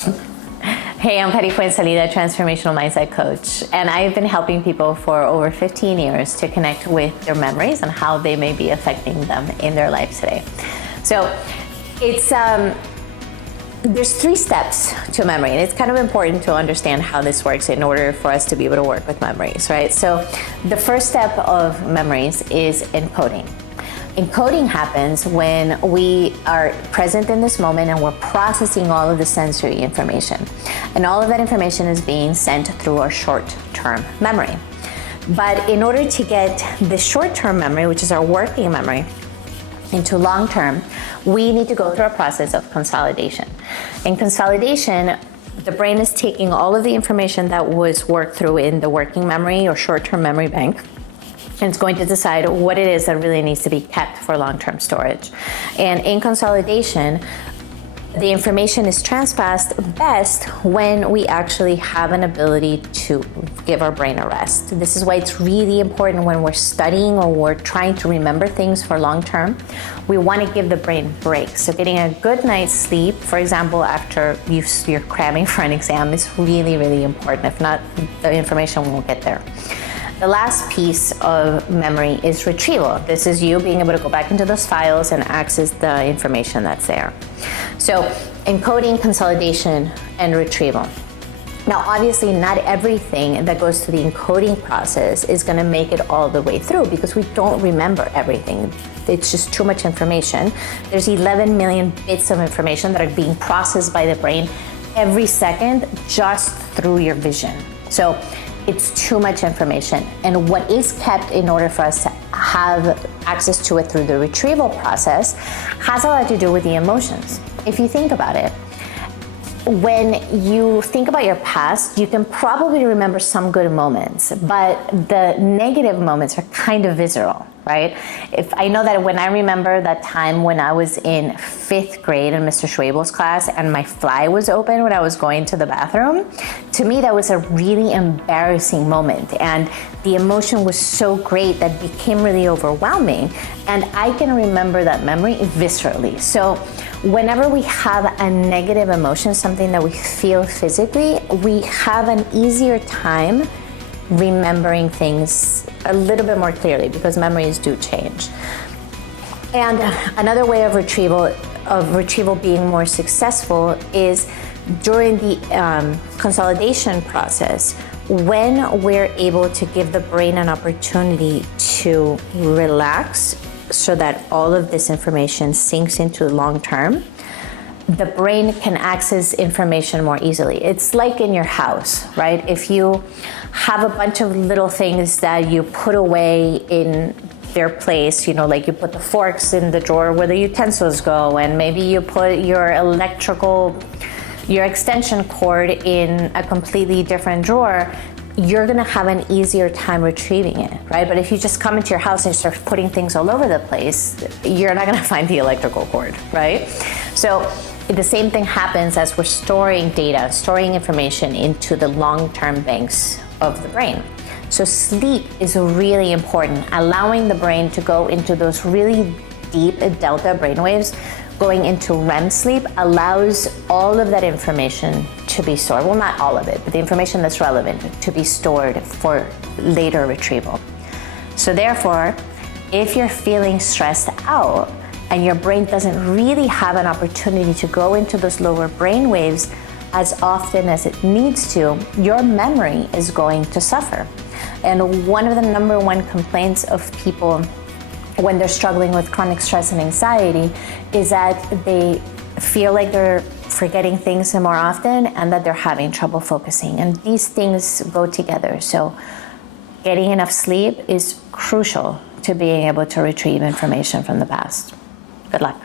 Hey, I'm Fuenzalida, Transformational Mindset Coach, and I've been helping people for over 15 years to connect with their memories and how they may be affecting them in their life today. So it's there's 3 steps to memory, and it's kind of important to understand how this works in order for us to be able to work with memories, right? So the first step of memories is encoding. Encoding happens when we are present in this moment and we're processing all of the sensory information. And all of that information is being sent through our short-term memory. But in order to get the short-term memory, which is our working memory, into long-term, we need to go through a process of consolidation. In consolidation, the brain is taking all of the information that was worked through in the working memory or short-term memory bank, and it's going to decide what it is that really needs to be kept for long-term storage. And in consolidation, the information is transpassed best when we actually have an ability to give our brain a rest. This is why it's really important when we're studying or we're trying to remember things for long-term. We want to give the brain breaks. So getting a good night's sleep, for example, after you're cramming for an exam, is really, really important. If not, the information won't get there. The last piece of memory is retrieval. This is you being able to go back into those files and access the information that's there. So encoding, consolidation, and retrieval. Now, obviously, not everything that goes through the encoding process is going to make it all the way through because we don't remember everything. It's just too much information. There's 11 million bits of information that are being processed by the brain every second just through your vision. So it's too much information. And what is kept in order for us to have access to it through the retrieval process has a lot to do with the emotions. If you think about it, when you think about your past, you can probably remember some good moments, but the negative moments are kind of visceral, right? If I know that when I remember that time when I was in 5th grade in Mr. Schwabel's class and my fly was open when I was going to the bathroom, to me that was a really embarrassing moment, and the emotion was so great that it became really overwhelming, and I can remember that memory viscerally. So whenever we have a negative emotion, something that we feel physically, we have an easier time remembering things a little bit more clearly because memories do change. And another way of retrieval being more successful is during the consolidation process, when we're able to give the brain an opportunity to relax so that all of this information sinks into long term, the brain can access information more easily. It's like in your house, right? If you have a bunch of little things that you put away in their place, like you put the forks in the drawer where the utensils go, and maybe you put your extension cord in a completely different drawer, you're gonna have an easier time retrieving it, right? But if you just come into your house and start putting things all over the place, you're not gonna find the electrical cord, right? So the same thing happens as we're storing data, storing information into the long-term banks of the brain. So sleep is really important, allowing the brain to go into those really deep delta brainwaves. Going into REM sleep allows all of that information to be stored. Well, not all of it, but the information that's relevant to be stored for later retrieval. So therefore, if you're feeling stressed out and your brain doesn't really have an opportunity to go into those lower brain waves as often as it needs to, your memory is going to suffer. And one of the number 1 complaints of people when they're struggling with chronic stress and anxiety is that they feel like they're forgetting things more often and that they're having trouble focusing. And these things go together. So getting enough sleep is crucial to being able to retrieve information from the past. Good luck.